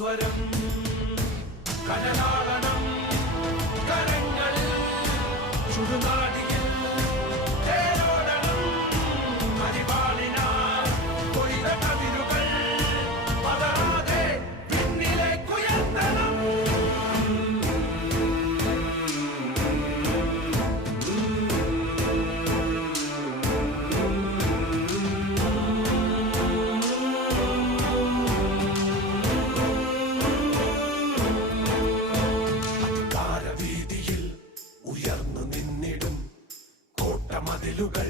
സ്വരം കനലാളനം കരങ്ങളിൽ ചുടുനാടിയിൽ തേരോടണം അരിവാളിനാൽ കൊയ്ത കതിരുകൾ പതറാതെ പിന്നിലേക്കുയർത്തണം. ഉയർന്നു നിന്നിടും കോട്ടമതിലുകൾ